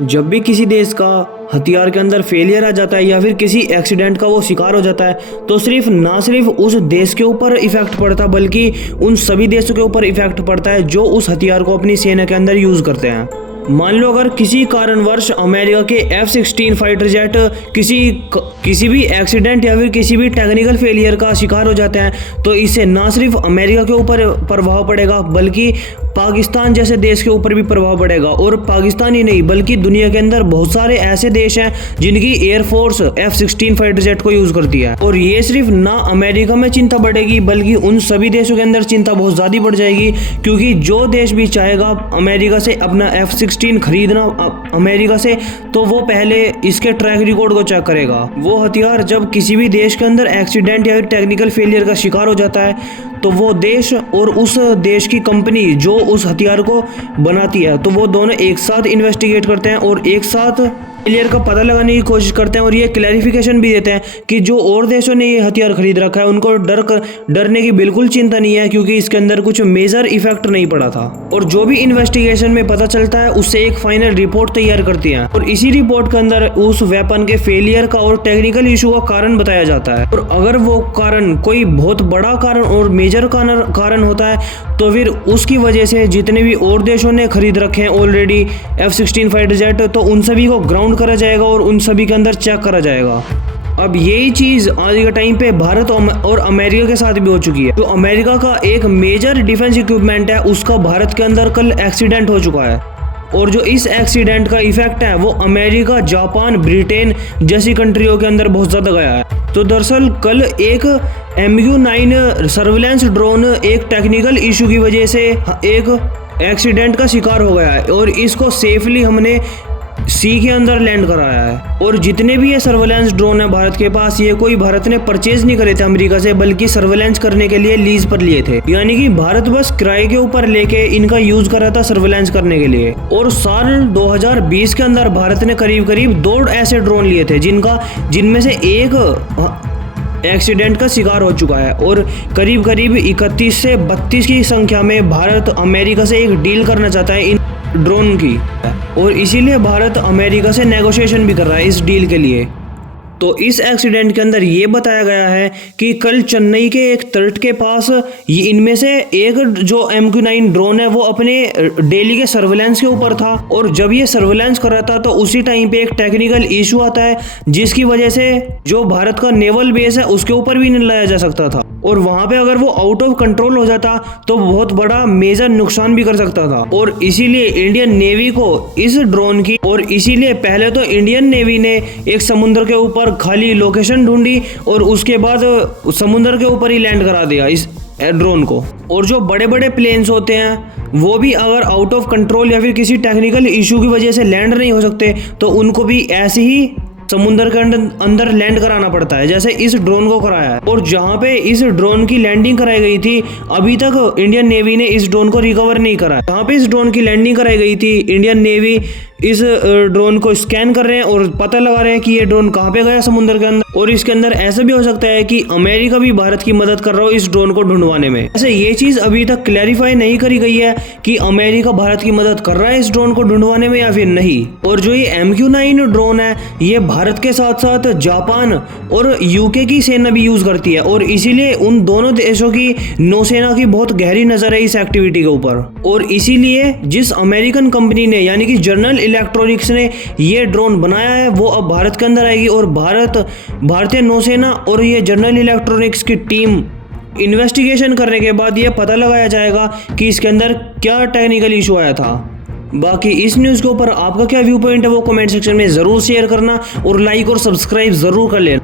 जब भी किसी देश का हथियार के अंदर फेलियर आ जाता है या फिर किसी एक्सीडेंट का वो शिकार हो जाता है तो सिर्फ उस देश के ऊपर इफेक्ट पड़ता बल्कि उन सभी देशों के ऊपर इफेक्ट पड़ता है जो उस हथियार को अपनी सेना के अंदर यूज करते हैं। मान लो अगर किसी कारणवश अमेरिका के F-16 फाइटर जेट किसी भी एक्सीडेंट या फिर किसी भी टेक्निकल फेलियर का शिकार हो जाते हैं तो इससे ना सिर्फ अमेरिका के ऊपर प्रभाव पड़ेगा बल्कि पाकिस्तान जैसे देश के ऊपर भी प्रभाव पड़ेगा। और पाकिस्तान ही नहीं बल्कि दुनिया के अंदर बहुत सारे ऐसे देश हैं जिनकी एयरफोर्स F-16 फाइटर जेट को यूज करती है। और ये सिर्फ ना अमेरिका में चिंता बढ़ेगी बल्कि उन सभी देशों के अंदर चिंता बहुत ज़्यादा बढ़ जाएगी, क्योंकि जो देश भी चाहेगा अमेरिका से अपना F-16 खरीदना अमेरिका से तो वो पहले इसके ट्रैक रिकॉर्ड को चेक करेगा। वो हथियार जब किसी भी देश के अंदर एक्सीडेंट या टेक्निकल फेलियर का शिकार हो जाता है तो वो देश और उस देश की कंपनी जो उस हथियार को बनाती है तो वो दोनों एक साथ इन्वेस्टिगेट करते हैं और एक साथ फेलियर का पता लगाने की कोशिश करते हैं और ये क्लैरिफिकेशन भी देते हैं कि जो और देशों ने ये हथियार खरीद रखा है उनको डरने की बिल्कुल चिंता नहीं है, क्योंकि इसके अंदर कुछ मेजर इफेक्ट नहीं पड़ा था। और जो भी इन्वेस्टिगेशन में पता चलता है उससे एक फाइनल रिपोर्ट तैयार करती हैं और इसी रिपोर्ट के अंदर उस वेपन के फेलियर का और टेक्निकल इशू का कारण बताया जाता है। और अगर वो कारण कोई बहुत बड़ा कारण और मेजर कारण होता है तो फिर उसकी वजह से जितने भी और देशों ने खरीद रखे हैं ऑलरेडी F-16 फाइटर जेट तो उन सभी को ग्राउंड करा जाएगा और उन सभी के अंदर चेक करा जाएगा। अब यही चीज़ आज के टाइम पे भारत और अमेरिका के साथ भी हो चुकी है। तो अमेरिका का एक मेजर डिफेंस इक्विपमेंट है उसका भारत के अंदर कल एक्सीडेंट हो चुका है और जो इस एक्सीडेंट का इफेक्ट है वो अमेरिका, जापान, ब्रिटेन जैसी कंट्रियों के अंदर बहुत ज़्यादा गया है। तो दरअसल कल एक MQ-9 सर्विलेंस ड्रोन एक टेक्निकल इशू की वजह से एक एक्सीडेंट का शिकार हो गया है और इसको सेफली हमने सी के अंदर लैंड कराया है। और जितने भी ये सर्वेलेंस ड्रोन है भारत के पास, ये कोई भारत ने परचेज नहीं करे थे अमेरिका से बल्कि सर्वेलेंस करने के लिए लीज पर लिए थे, यानी कि भारत बस किराए के ऊपर लेके इनका यूज कर रहा था सर्वेलेंस करने के लिए। और साल 2020 के अंदर भारत ने करीब 2 ऐसे ड्रोन लिए थे जिनमें से एक एक्सीडेंट का शिकार हो चुका है और करीब 31 से 32 की संख्या में भारत अमेरिका से एक डील करना चाहता है इन ड्रोन की और इसीलिए भारत अमेरिका से नेगोशिएशन भी कर रहा है इस डील के लिए। तो इस एक्सीडेंट के अंदर ये बताया गया है कि कल चेन्नई के एक तट के पास ये इनमें से एक जो MQ-9 ड्रोन है वो अपने डेली के सर्वेलेंस के ऊपर था और जब ये सर्वेलेंस कर रहा था तो उसी टाइम पे एक टेक्निकल इशू आता है जिसकी वजह से जो भारत का नेवल बेस है उसके ऊपर भी नहीं लाया जा सकता था और वहां पे अगर वो आउट ऑफ कंट्रोल हो जाता तो बहुत बड़ा मेजर नुकसान भी कर सकता था। और इसीलिए इंडियन नेवी को इस ड्रोन की और इसीलिए पहले तो इंडियन नेवी ने एक समुद्र के ऊपर खाली लोकेशन ढूंढी और उसके बाद समुद्र के ऊपर ही लैंड करा दिया इस ड्रोन को। और जो बड़े बड़े प्लेन्स होते हैं वो भी अगर आउट ऑफ कंट्रोल या फिर किसी टेक्निकल इशू की वजह से लैंड नहीं हो सकते तो उनको भी ऐसे ही समुद्र के अंदर लैंड कराना पड़ता है जैसे इस ड्रोन को कराया है। और जहां पे इस ड्रोन की लैंडिंग कराई गई थी अभी तक इंडियन नेवी ने इस ड्रोन को रिकवर नहीं करा। जहां पे इस ड्रोन की लैंडिंग कराई गई थी इंडियन नेवी इस ड्रोन को स्कैन कर रहे हैं और पता लगा रहे हैं कि ये ड्रोन कहां पे गया समुद्र के अंदर। और इसके अंदर ऐसा भी हो सकता है कि अमेरिका भी भारत की मदद कर रहा हो इस ड्रोन को ढूंढवाने में। ऐसे ये चीज अभी तक क्लैरिफाई नहीं करी गई है कि अमेरिका भारत की मदद कर रहा है इस ड्रोन को ढूंढवाने में या फिर नहीं। और जो ये MQ-9 ड्रोन है ये भारत के साथ साथ जापान और UK की सेना भी यूज करती है और इसीलिए उन दोनों देशों की नौसेना की बहुत गहरी नजर है इस एक्टिविटी के ऊपर। और इसीलिए जिस अमेरिकन कंपनी ने यानी कि जनरल इलेक्ट्रॉनिक्स ने ये ड्रोन बनाया है वो अब भारत के अंदर आएगी और भारतीय नौसेना और ये जनरल इलेक्ट्रॉनिक्स की टीम इन्वेस्टिगेशन करने के बाद ये पता लगाया जाएगा कि इसके अंदर क्या टेक्निकल इशू आया था। बाकी इस न्यूज़ के ऊपर आपका क्या व्यू पॉइंट है वो कमेंट सेक्शन में ज़रूर शेयर करना और लाइक और सब्सक्राइब ज़रूर कर लेना।